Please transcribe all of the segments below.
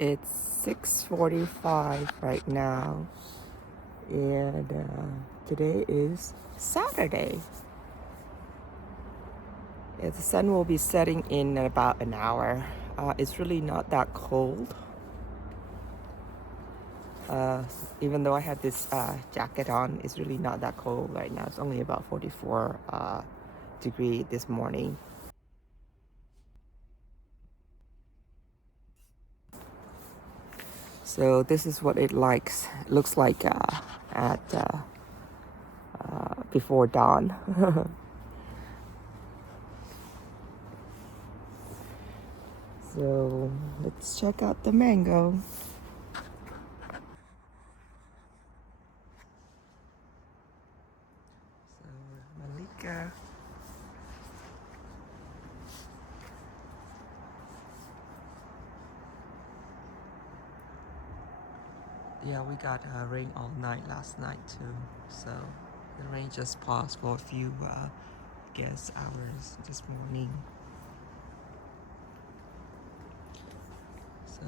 It's 6:45 right now, and today is Saturday. The sun will be setting in about an hour. It's really not that cold. Even though I had this jacket on, it's really not that cold right now. It's only about 44 degree this morning. So this is what it looks like at before dawn. So let's check out the mango. So Mallika. Yeah, we got rain all night last night too. So the rain just paused for a few guess hours this morning. So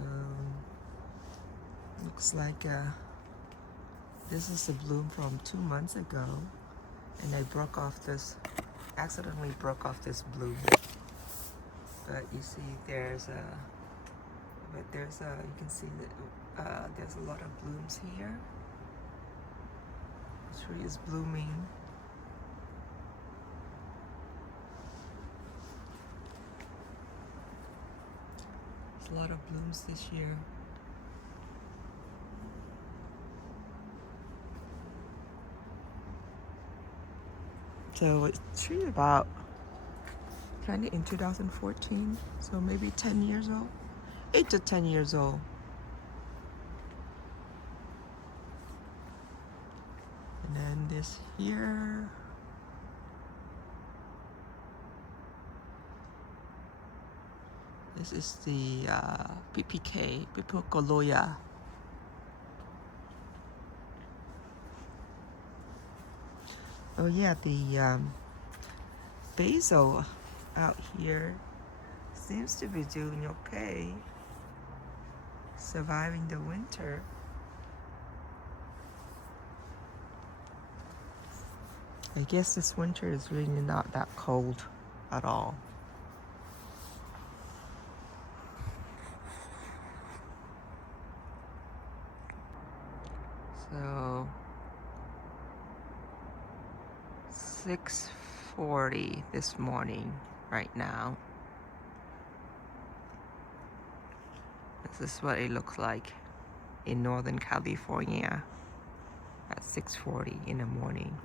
looks like this is a bloom from 2 months ago, and I accidentally broke off this bloom. But you see, you can see that there's a lot of blooms here. The tree is blooming. There's a lot of blooms this year. So it's tree about planted in 2014, so maybe 10 years old, 8 to 10 years old. And then this here, this is the PPK, Pipocoloya. Oh yeah, the basil out here seems to be doing okay, surviving the winter. I guess this winter is really not that cold at all. So 6:40 this morning right now. This is what it looks like in Northern California at 6:40 in the morning.